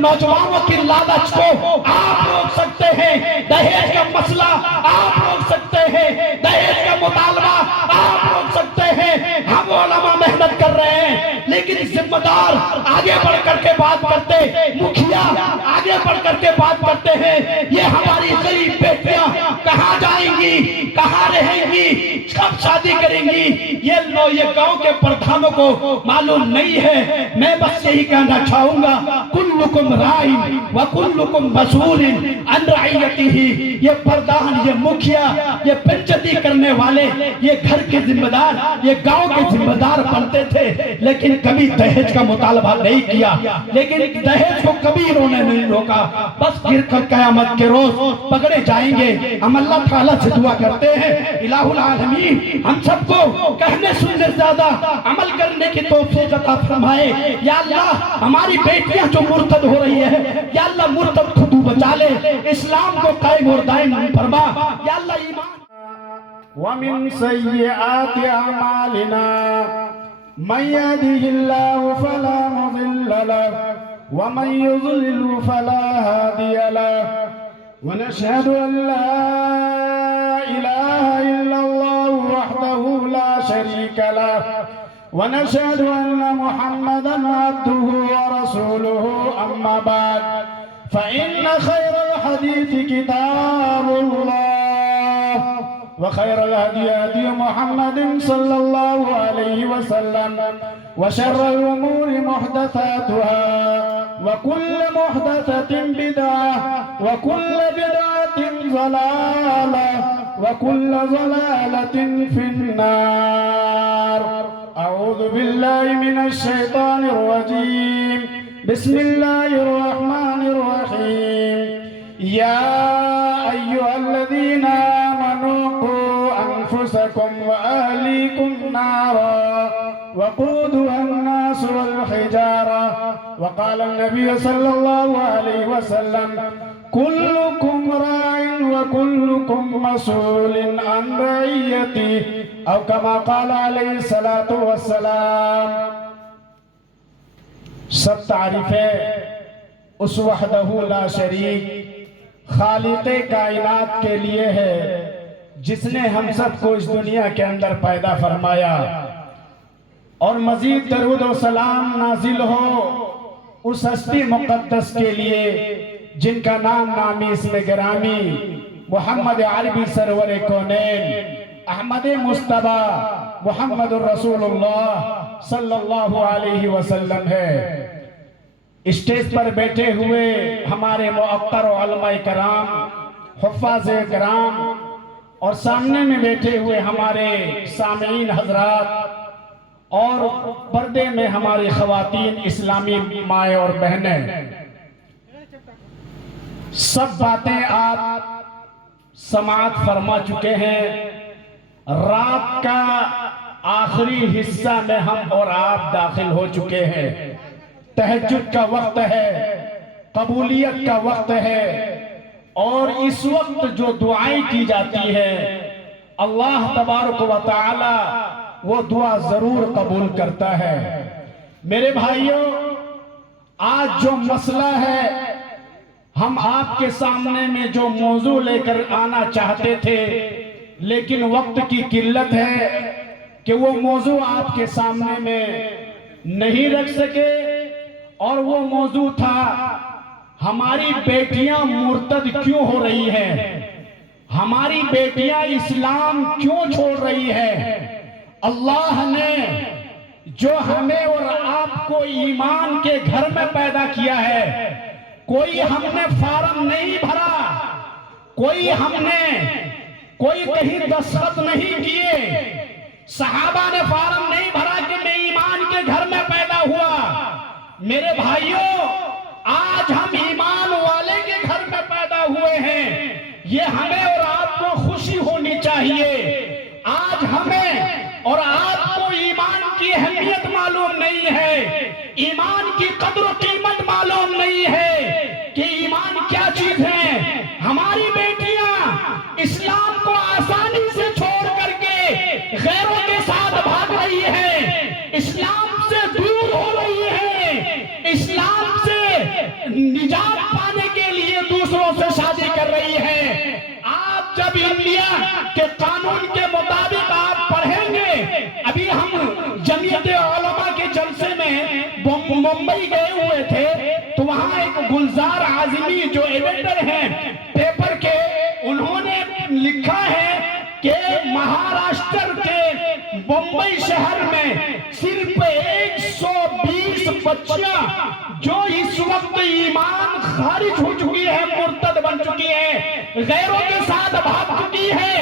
नौजवानों की लालच को आप रोक सकते हैं, दहेज का मसला आप रोक सकते हैं, दहेज का मुतालबा आप रोक सकते हैं। हम उलमा मेहनत कर रहे हैं, लेकिन जिम्मेदार आगे बढ़ करके बात करते, मुखिया आगे बढ़ करके बात करते हैं। ये हमारी गरीब बेटियां कहाँ जाएंगी, कहाँ रहेंगी, कब शादी करेंगी, ये गांव के प्रधानों को मालूम नहीं है। मैं बस यही कहना चाहूंगा, कुल्लुकुम राइन व कुल्लुकुम मसूलिन अन रइयतिही। ये प्रधान, ये मुखिया, ये पंचायती करने वाले, ये घर के जिम्मेदार, ये गांव के जिम्मेदार बनते थे, लेकिन कभी दहेज का मुतालबा नहीं किया, लेकिन दहेज को कभी इन्होंने नहीं रोका। बस गिर कर कयामत के रोज पकड़े जाएंगे। हम अल्लाह ताला से दुआ करते हैं, इलाहुल आलमीन हम सबको कहने सुनने से ज्यादा अमल करने की तौफीक अता फरमाए। या अल्लाह हमारी बेटियां जो मुर्तद हो रही है, या अल्लाह मुर्तद खुद बचा ले, इस्लाम को कायम और दायम फरमा। या अल्लाह ईमान वमिन सय्यिआति अमालिना मन यहदिहिल्लाहु फला मुदिल्ल लहु व मन युद्लिल फला हादिय लहु व नशहदु अन ला इलाहा इल्लल्लाहु वहदहु ला शरीका लहु व नशहदु अन्न मुहम्मदन अब्दुहु व रसूलुहु अम्मा बाद फ़इन्न खैरल हदीस किताबुल्लाह व खैरल हदी हदी मुहम्मदिन सल्लल्लाहु अलैहि वसल्लम व शर्रल उमूरि मुहदसातुहा व कुल्लु मुहदसतिन बिदअह व कुल्लु बिदअतिन ज़लालह व कुल्लु ज़लालतिन फिन्नार। अऊज़ु बिल्लाहि मिनश शैतानिर रजीम। बिस्मिल्लाहिर रहमानिर रहीम। या अय्युहल्लज़ीना आमनू क़ू अन्फुसकुम व अहलीकुम नारा वक़ूदुहा अन्नास वल हिजारा व क़ाला नबी सल्लल्लाहु अलैहि वसल्लम कुल्लुकुम राइन व कुल्लुकुम मसूलिन अन रइयतिही औ कमा क़ाला अलैहि सलातु वस्सलाम। सब तारीफें उस वहदहू ला शरीक खालिक़े कायनात के लिए है, जिसने हम सबको इस दुनिया के अंदर पैदा फरमाया। और मजीद दरूद और सलाम नाजिल हो उस हस्ती मुक़द्दस के लिए जिनका नाम नामी इसमें गिरामी मोहम्मद अरबी सरवर कौनैन अहमद मुस्तबा मुहम्मदुर रसूलुल्लाह सल्लल्लाहु अलैहि वसल्लम है। स्टेज पर बैठे हुए हमारे मुअक्कर उलमा कराम, हुफ़्फ़ाज़े कराम, और सामने में बैठे हुए हमारे सामीन हजरात, और पर्दे में हमारी ख़वातीन इस्लामी माएँ और बहनें, सब बातें आप समाअत फरमा चुके हैं। रात का आखिरी हिस्सा में हम और आप दाखिल हो चुके हैं। तहज्जुद का वक्त है, कबूलियत का वक्त है, और इस वक्त जो दुआएं की जाती है अल्लाह तबारक व तआला वो दुआ जरूर कबूल करता है। मेरे भाइयों, आज जो मसला है, हम आपके सामने में जो मौजू लेकर आना चाहते थे, लेकिन वक्त की किल्लत है कि वो मौजू आपके सामने में नहीं रख सके। और वो मौजू था, हमारी बेटियां मुर्तद क्यों हो रही हैं, हमारी बेटियां इस्लाम क्यों छोड़ रही है। अल्लाह ने जो हमें और आपको ईमान के घर में पैदा किया है, कोई हमने फार्म नहीं भरा, कोई कहीं दस्तखत नहीं किए, सहाबा ने फार्म नहीं भरा कि मैं ईमान के घर में पैदा हुआ। मेरे भाइयों, आज हम ईमान वाले के घर में पैदा हुए हैं, ये हमें और आपको खुशी होनी चाहिए। आज हमें और आपको ईमान की अहमियत मालूम नहीं है, ईमान की कद्र कीमत मालूम नहीं है कि ईमान क्या चीज है। हमारी बेटियां इस्लाम को आसानी से छोड़ करके गैरों के साथ भाग रही है, इस्लाम से दूर हो रही है, इस्लाम से अभी हम जमीयत उलमा के जलसे में मुंबई गए हुए थे, तो वहां एक गुलजार आजमी जो एडिटर हैं पेपर के, उन्होंने लिखा है कि महाराष्ट्र के मुंबई शहर में सिर्फ 120 बच्चियां जो इस वक्त ईमान खारिज हो चुकी है, मुर्तद बन चुकी है, गैरों के साथ भाग चुकी है,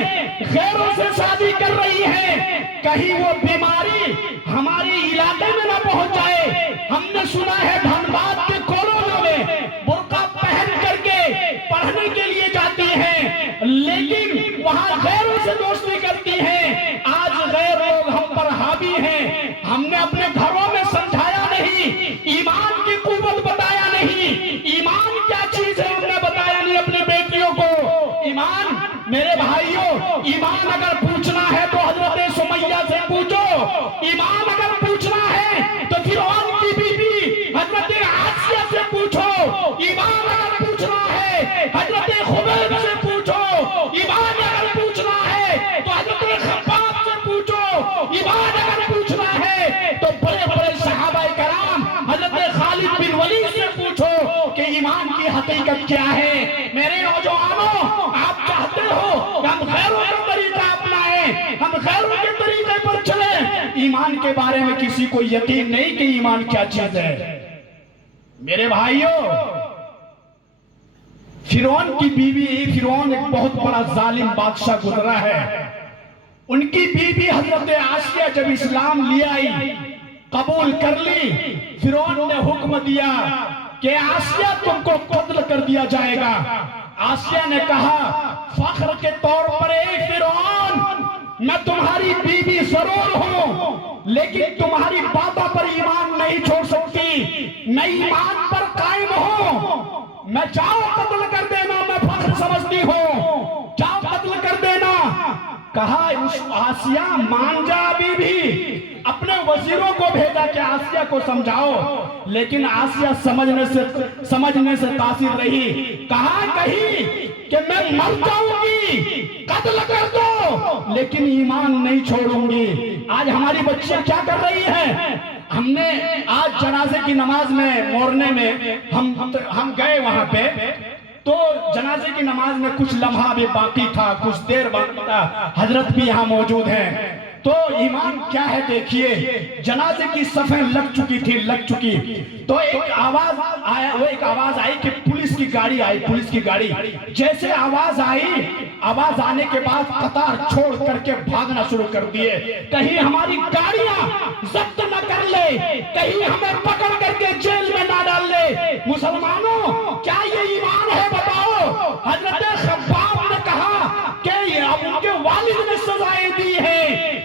गैरों से शादी कर रही है, कहीं वो बीमारी हमारे इलाके में ना पहुंच जाए। हमने सुना है धनबाद के कॉलेजों में बुर्का पहन करके पढ़ने के लिए जाती हैं, लेकिन वहां गैरों से दोस्ती करती हैं। आज गैर लोग हम पर हावी हैं, हमने अपने घरों में समझाया नहीं, ईमान की कुव्वत बताया नहीं, ईमान क्या चीज है हमने बताया नहीं अपनी बेटियों को। ईमान मेरे भाइयों, ईमान अगर पूछना है तो हजरत सुमैया से पूछो, ईमान अगर पूछना है तो फिरौन की बीबी हजरत आसिया से पूछो, ईमान अगर पूछना है हजरत खुबैब से पूछो, ईमान अगर पूछना है तो हजरत खब्बाब से पूछो, ईमान अगर पूछना है तो बड़े बड़े सहाबाए कराम हजरत खालिद बिन वलीद से पूछो कि ईमान की हकीकत क्या है। मेरे नौजवानों, आप चाहते हो कि हम गैरों का तरीका अपनाएं, हम गैरों के तरीके पर चलें, ईमान के बारे में किसी को यकीन नहीं कि ईमान क्या चीज है। मेरे भाइयों, फिरौन की बीवी, फिरौन एक बहुत बड़ा जालिम बादशाह गुजरा है, उनकी बीवी हजरत आसिया जब इस्लाम ले आई, कबूल कर ली, फिरौन ने हुक्म दिया कि आसिया तुमको कत्ल कर दिया जाएगा। आसिया ने कहा फख्र के तौर पर, ए फिरौन, मैं तुम्हारी बीवी जरूर हूं, लेकिन तुम्हारी बातों पर ईमान नहीं छोड़ सकती, मैं ईमान पर कायम हूं, मैं चाहो कत्ल कर देना, मैं फख्र समझती हूं, चाहो कत्ल कर देना। कहा आसिया मान जा, अभी भी अपने वजीरों को भेजा कि आसिया को समझाओ, लेकिन आसिया समझने से तासीर रही। कहा कही कि मैं मर जाऊंगी, कत्ल कर दो, लेकिन ईमान नहीं छोड़ूंगी। आज हमारी बच्चियां क्या कर रही हैं? हमने आज जनाजे की नमाज में मोरने में हम गए वहां पे, तो जनाजे की नमाज में कुछ लम्हा भी बाकी था, कुछ देर बाकी था, हजरत भी यहाँ मौजूद हैं। तो ईमान क्या है देखिए, जनाजे की सफें लग चुकी, तो एक आवाज आया, वो एक आवाज आई कि पुलिस की गाड़ी आई, पुलिस की गाड़ी। जैसे आवाज आई, आवाज आने के बाद कतार छोड़ करके भागना शुरू कर दिए, कहीं हमारी गाड़ियां जब्त न कर ले, कहीं हमें पकड़ करके जेल में ना डाल ले। मुसलमानों, क्या ये ईमान है बताओ? हजरत खब्बाब ने कहा कि अब उनके वालिद ने सजाएं दी है,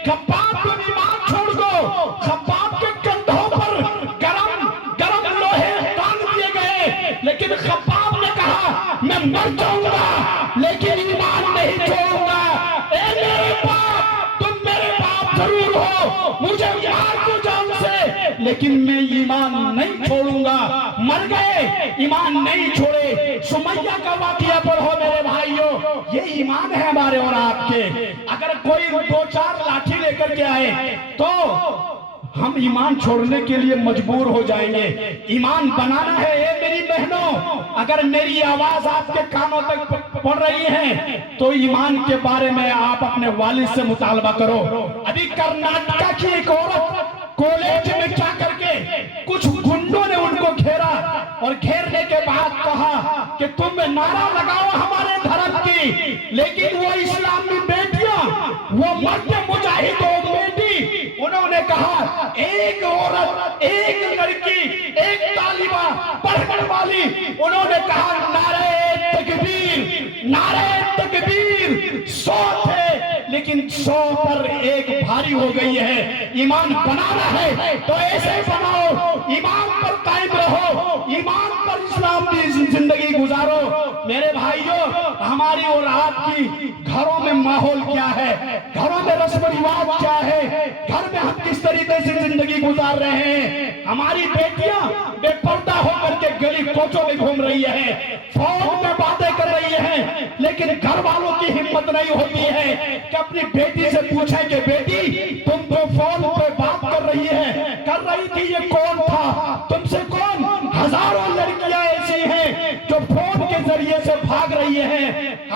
खब्बाब तुम ईमान छोड़ दो। खब्बाब के कंधों पर गरम लोहे टांग दिए गए, लेकिन खब्बाब ने कहा मैं मर जाऊंगा लेकिन ईमान नहीं छोड़ूंगा। ए मेरे बाप, तुम मेरे बाप जरूर हो, मुझे मार दो जान से, लेकिन मैं ईमान नहीं छोड़ूंगा। मर गए, ईमान नहीं छोड़े। सुमैया का वाकया पढ़ो मेरे भाइयों, ये ईमान है हमारे और आपके। अगर कोई 2-4 लाठी लेकर के आए तो हम ईमान छोड़ने के लिए मजबूर हो जाएंगे। ईमान बनाना है। ये मेरी बहनों, अगर मेरी आवाज आपके कानों तक पड़ रही है तो ईमान के बारे में आप अपने वालिद से मुतालबा करो। अभी कर्नाटका की एक औरत कॉलेज में जा करके कुछ गुंडों ने उनको घेरा और घेरने के बाद कहा कि तुम नारा लगाओ हमारे धर्म की, लेकिन वो इस्लामी बेटियां, वो मर्द मुजाहिद बेटी, उन्होंने कहा एक औरत, एक लड़की, एक तालिबा पढ़ने वाली, उन्होंने कहा नारे तकबीर, नारे तकबीर। 100 थे, लेकिन 100 पर एक भारी हो गई है। ईमान बनाना है तो ऐसे बनाओ, ईमान पर कायम रहो, ईमान पर इस्लाम की जिंदगी गुजारो। मेरे भाइयों, हमारी और आपकी घरों में माहौल क्या है, घरों में रस्म रिवाज क्या है, घर में हम किस तरीके से जिंदगी गुजार रहे हैं। हमारी बेटियां बेपर्दा होकर के गली कोचों में घूम रही है, फोन में बातें कर रही है, लेकिन घर वालों की हिम्मत नहीं होती है कि अपनी बेटी से पूछे कि बेटी तुम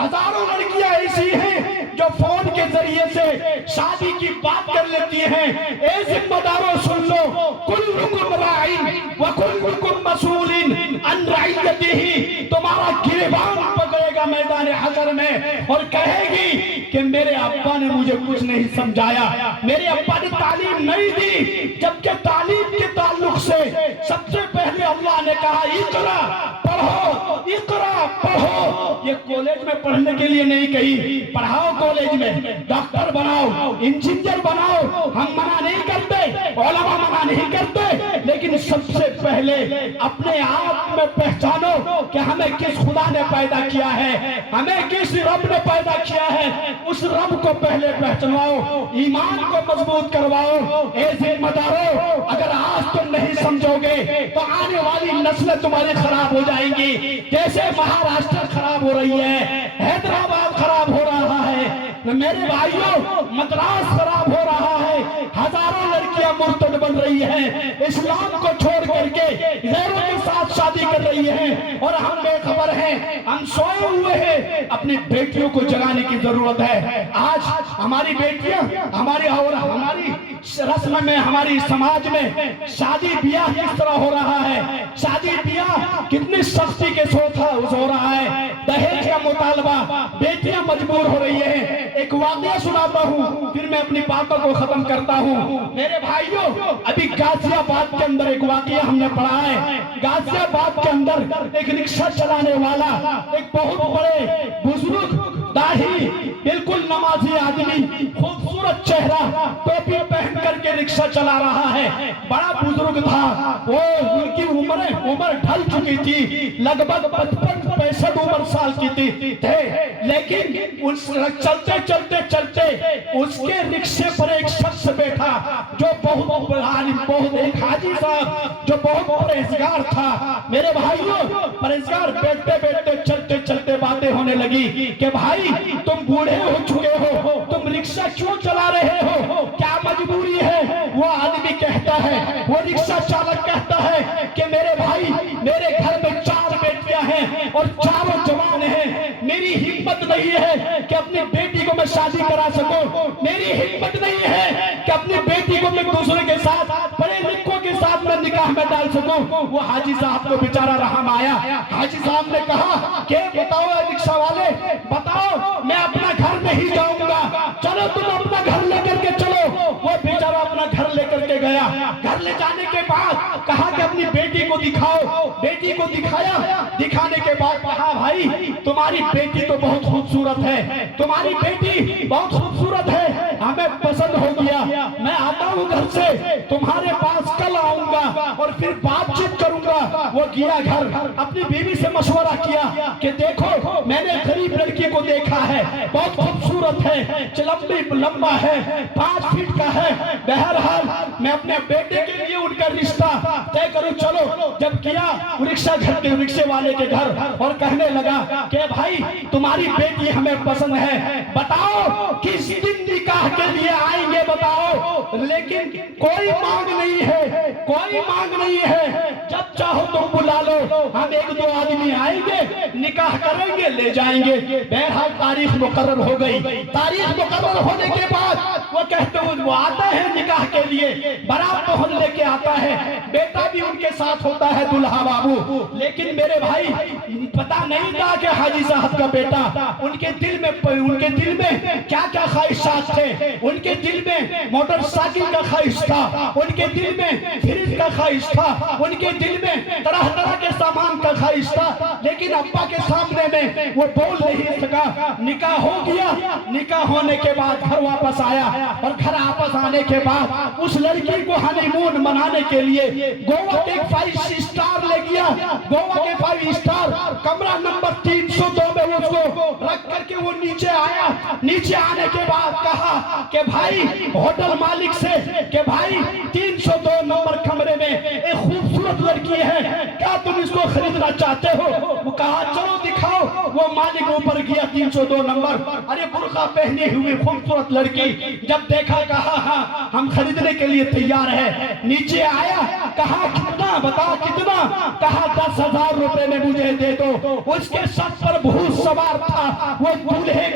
हजारों लड़कियां ऐसी हैं जो फोन के जरिए से शादी की बात कर लेती हैं। ए जिम्मेदारों सुन लो, कुल्लुकुम राइन व कुल्लुकुम मसूलिन अन रइयतिही। तुम्हारा गिरबान पकड़ेगा मैदान हशर में और कहेगी कि मेरे अब्बा ने मुझे कुछ नहीं समझाया, मेरे अब्बा ने तालीम नहीं दी। जबकि तालीम के ताल्लुक से सबसे पहले अल्लाह ने कहा इकरा पढ़ो, इकरा पढ़ो। ये कॉलेज में पढ़ने के लिए नहीं कही, पढ़ाओ कॉलेज में, डॉक्टर बनाओ, इंजीनियर बनाओ, हम मना नहीं करते, उलमा मना नहीं करते, लेकिन सबसे पहले अपने आप में पहचानो कि हमें किस खुदा ने पैदा किया है, हमें किस रब ने पैदा किया है। उस रब को पहले पहचानो, ईमान को मजबूत करवाओ। ए जिम्मेदारों, अगर आज तुम नहीं समझोगे तो आने वाली नस्लें तुम्हारी खराब हो जाएंगी। जैसे महाराष्ट्र खराब हो रही है, हैदराबाद खराब हो रहा है, मेरे भाइयों मद्रास खराब हो रहा है, हजारों लड़कियां मुर्तद बन रही हैं, इस्लाम को छोड़ करके गैरों के साथ शादी कर रही हैं और हम बेखबर हैं, हम सोए हुए हैं। अपनी बेटियों को जगाने की जरूरत है। आज हमारी बेटियां हमारी और हमारी रस्म में, हमारी समाज में शादी ब्याह किस तरह हो रहा है, शादी ब्याह कितनी सख्ती के साथ हो रहा है। दहेज का मुतालबा, बेटियां मजबूर हो रही है। एक वाकया सुनाता हूँ, फिर मैं अपनी बातों को खत्म करता हूँ। मेरे भाइयों, अभी गाजियाबाद के अंदर एक वाकया हमने पढ़ा है। गाजियाबाद के अंदर एक रिक्शा चलाने वाला एक बहुत बड़े बुजुर्ग, दाढ़ी, बिल्कुल नमाजी आदमी, खूबसूरत चेहरा, टोपी पहन करके रिक्शा चला रहा है। बड़ा बुजुर्ग था वो, उनकी उम्र ढल चुकी थी, लगभग 55-65 उम्र साल की थे। लेकिन उस चलते चलते चलते उसके रिक्शे पर एक शख्स बैठा जो बहुत एक हाजी साहब जो बहुत परहेजगार था। मेरे भाइयों, परहेजगार बैठते बैठते चलते चलते बातें होने लगी कि भाई तुम बूढ़े हो चुके हो, तुम रिक्शा क्यों चला रहे हो, क्या मजबूरी है। वो आदमी कहता है, वो रिक्शा चालक कहता है कि मेरे भाई, मेरे घर में 4 बेटियां हैं और चारों जवान हैं, मेरी हिम्मत नहीं है कि अपनी बेटी को मैं शादी करा सकूं, मेरी हिम्मत नहीं है कि अपनी बेटी को मैं दूसरे के साथ, बड़े लिखों के साथ मैं निकाह में डाल सकूं। वो हाजी साहब को बेचारा रहम आया। हाजी साहब ने कहा कि बताओ रिक्शा वाले, बताओ मैं अपना घर नहीं जाऊंगा, चलो तुम अपना घर लेकर के चलो। वो बेचारा अपना घर लेकर के गया। घर ले जाने के बाद कहा कि अपनी बेटी को दिखाओ। बेटी को दिखाया, दिखाने के बाद कहा भाई तुम्हारी बेटी तो बहुत खूबसूरत है, तुम्हारी बेटी बहुत खूबसूरत है, हमें पसंद हो गया, मैं आता हूँ घर से, तुम्हारे पास कल आऊंगा और फिर बातचीत करूंगा। वो गया घर, अपनी बीवी से मशवरा किया कि देखो मैंने गरीब लड़की को देखा है, बहुत खूबसूरत है, लंबा है, 5 फीट का है, बहरहाल मैं अपने बेटे के लिए उनका रिश्ता तय करूं, चलो। जब किया रिक्शे वाले के घर और कहने लगा कि भाई तुम्हारी बेटी हमें पसंद है, बताओ किस दिन निकाह के लिए आएंगे बताओ। लेकिन कोई मांग नहीं है, कोई मांग नहीं है, जब चाहो तुम बुला लो, हम 1-2 आदमी आएंगे, निकाह करेंगे, ले जाएंगे। बहरहाल तारीख मुकर्रर हो गई। तारीख मुकर्रर होने के बाद वो कहते हैं, वो आता है निकाह के लिए, बारात मोहन लेके आता है, बेटा भी उनके साथ होता है, दुल्हा बाबू। लेकिन मेरे भाई पता नहीं था कि हाजी साहब का बेटा, उनके दिल में क्या क्या ख्वाहिशात थे। उनके दिल में मोटरसाइकिल का ख्वाहिश था, उनके दिल में फ्रिज का ख्वाहिश था, उनके दिल में तरह तरह के सामान का ख्वाहिश था। लेकिन अब्बा के सामने में वो बोल नहीं सका। निकाह हो गया, निकाह होने के बाद घर वापस आया और घर वापस आने के बाद उस लड़की को हनीमून मनाने के लिए गोवा के 5 स्टार ले गया। गोवा के 5 स्टार कमरा नंबर 302 में उसको रख करके वो नीचे आया। नीचे आने के बाद कहा कि भाई होटल मालिक से कि भाई 302 नंबर कमरे में एक खूबसूरत लड़की है, क्या तुम इसको उसको खरीदना चाहते हो? वो कहा चलो दिखाओ। वो मालिक ऊपर गया 302 नंबर, अरे बुर्का पहनी हुई खूबसूरत लड़की, जब देखा कहा हाँ हम खरीदने के लिए तैयार है। नीचे आया, कहा कितना, बता कितना? कहा 10,000 रुपए में मुझे दे दो। उसके सर पर भूत सवार था, वो दूल्हे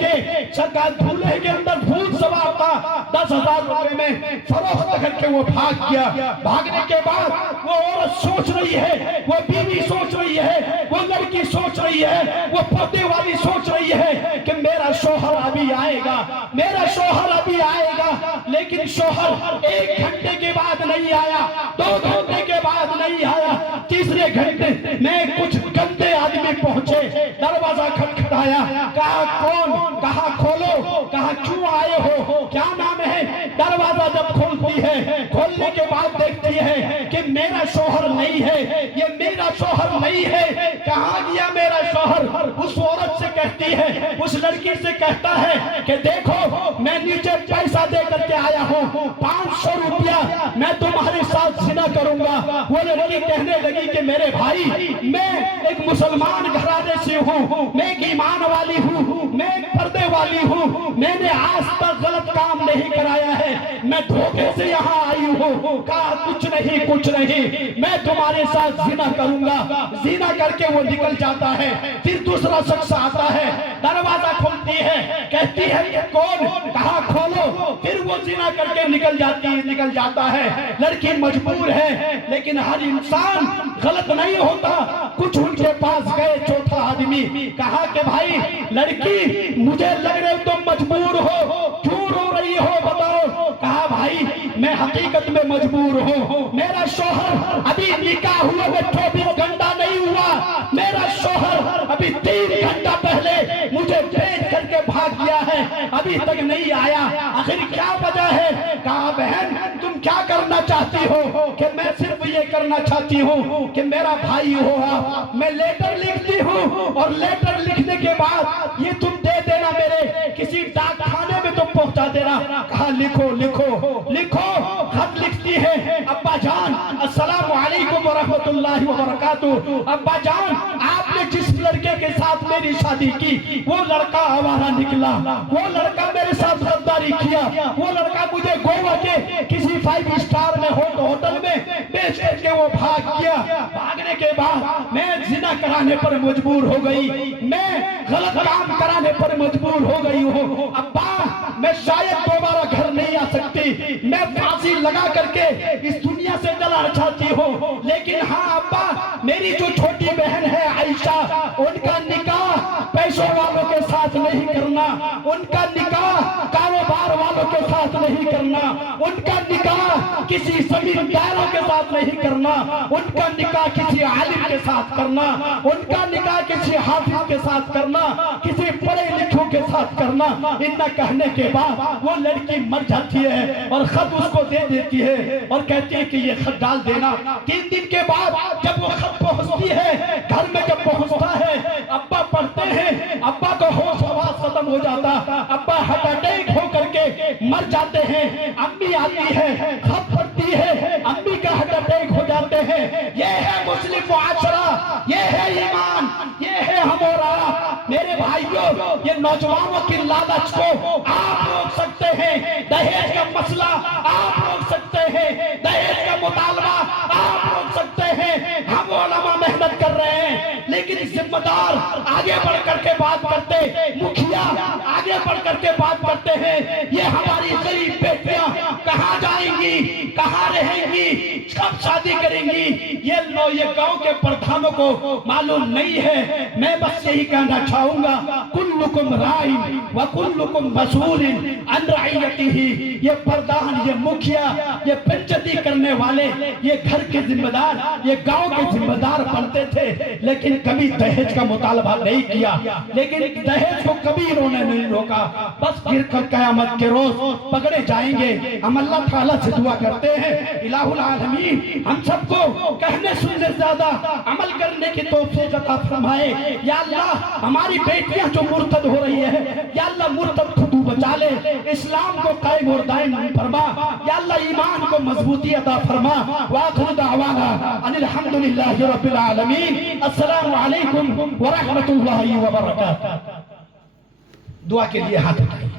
के अंदर भूत सवार था। 10,000 रुपए में फरोख्त करके वो भाग गया। भागने के बाद वो औरत सोच रही है, वो बीवी सोच रही है, वो लड़की सोच रही है, वो पर्दे वाली सोच रही है कि मेरा शोहर अभी आएगा, मेरा शोहर अभी आएगा। लेकिन शोहर 1 घंटे के बाद नहीं आया, 2 घंटे के बाद नहीं आया, तीसरे घंटे में कुछ गंदे आदमी पहुंचे। दरवाजा खटखटाया, कहा कौन? कहा खोलो। कहा क्यों आए हो, क्या नाम है? दरवाजा जब खोलती है, खोलने के बाद देखती है कि मेरा शोहर नहीं है, ये मेरा शोहर नहीं है। कहाँ गया मेरा शोहर? उस औरत से कहती है, उस लड़की से कहता है कि देखो मैं नीचे पैसा दे करके आया हूँ, 500 रुपया मैं तुम्हारे साथ जिना करूंगा। वो लड़की कहने लगी कि मेरे भाई मैं एक मुसलमान घराने से हूँ, मैं एक ईमान वाली हूँ, मैं एक पर्दे वाली हूँ, मैंने आज तक गलत काम नहीं कराया है, मैं धोखे से यहाँ आई हूँ। कहा कुछ नहीं कुछ नहीं, मैं तुम्हारे साथ जिना करूंगा। जिना करके वो निकल जाता है। फिर दूसरा शख्स आता है, दरवाजा खोलती है, कहती है कि कौन? कहा खोलो। फिर वो जिना करके निकल जाता है। लड़की मजबूर है, लेकिन हर इंसान गलत नहीं होता। कुछ उनके पास गए, चौथा आदमी, कहा कि भाई लड़की मुझे लग रहे तुम मजबूर हो, क्यों रो रही हो बताओ? कहा भाई मैं हकीकत में मजबूर हूँ, मेरा शोहर अभी निकाह हुए में 24 घंटा नहीं हुआ, मेरा शोहर अभी 3 घंटा पहले मुझे बेच करके भाग गया है, अभी तक नहीं आया। आखिर क्या वजह है? कहा बहन तुम क्या करना चाहती हो? कि मैं सिर्फ ये करना चाहती हूँ कि मेरा भाई हो आप, मैं लेटर लिखती हूँ और लेटर लिखने के बाद ये तुम दे देना, मेरे किसी डाकखाने में तुम पहुंचा देना। कहा लिखो लिखो लिखो। खत लिखती है, अब्बा जान अस्सलाम वालेकुम व रहमतुल्लाहि व बरकातहू। अब्बा जान आपने जिस लड़के के साथ मेरी शादी की वो लड़का आवारा निकला, वो लड़का मेरे साथ गद्दारी किया, वो लड़का मुझे गोवा के किसी 5 स्टार में होटल में बेच करके वो भाग गया। भागने के बाद मैं जिना कराने पर मजबूर हो गई, मैं गलत काम कराने पर मजबूर हो गई हूँ। अब्बा मैं शायद दोबारा घर नहीं आ सकती, मैं फांसी लगा करके इस दुनिया से चला चाहती हूँ। लेकिन हाँ अब्बा मेरी जो छोटी बहन है आयशा, उनका निकाह पैसों वालों के साथ नहीं करना, उनका निकाह कारोबार वालों के साथ नहीं करना, उनका निकाह किसी जमींदारों के साथ नहीं करना, उनका निकाह किसी आलिम के साथ करना, उनका निकाह किसी हाफिज के साथ करना, किसी पढ़े लिखों के साथ करना। इतना कहने के बाद वो लड़की मर जाती है और खत उसको दे देती है और कहती है कि ये खत डाल देना। 3 दिन के बाद जब वो खत पहुंचती है, घर में जब पहुंचता है, अब्बा पढ़ते हैं, अब्बा का होश हवास खत्म हो जाता, अब्बा हार्ट अटैक हो करके मर जाते हैं। अम्मी आती है, खत पढ़ती है, अम्मी का हार्ट अटैक हो जाते हैं। ये है मुस्लिम मुआशरा, ये है ईमान, ये है हमारा। मेरे भाइयों ये नौजवानों की लालच को आप रोक सकते हैं, दहेज का मसला आप रोक सकते हैं, दहेज का मुतालबा आप रोक सकते हैं। हम उलमा मेहनत कर रहे हैं, लेकिन जिम्मेदार आगे बढ़ करके बात करते, मुखिया आगे बढ़ करके बात करते हैं। ये हमारी गरीब बेटियां कहाँ जाएंगी, कहाँ रहेंगी, कब शादी करेंगी, ये गांव के प्रधानों को मालूम नहीं है। मैं बस यही कहना चाहूंगा, कुल्लुकुम राइन व कुल्लुकुम मसूलिन अन रइयतिही। ये प्रधान, ये मुखिया, ये पंचायती करने वाले, ये घर के जिम्मेदार, ये गांव के जिम्मेदार बनते थे, लेकिन कभी दहेज का मुतालबा नहीं किया, लेकिन दहेज को कभी इन्होंने नहीं रोका। बस गिर कर कयामत के रोज पकड़े जाएंगे। हम अल्लाह ताला से दुआ करते हैं, इलाहुल आलमीन हम सबको कहने सुनने से ज्यादा अमल करने की तौफीक अता फरमाए। या अल्लाह हमारी बेटियां जो मुर्तद हो रही है, या अल्लाह मुर्तद को तू बचा ले, इस्लाम को कायम और दायम फरमा। या अल्लाह ईमान को मजबूत मजबूती अता फरमा। व आखिरु दावाना अनिल हम्दुलिल्लाहि रब्बिल आलमीन। अस्सलामु अलैकुम व रहमतुल्लाहि व बरकातहू। दुआ के लिए हाथ उठाइए।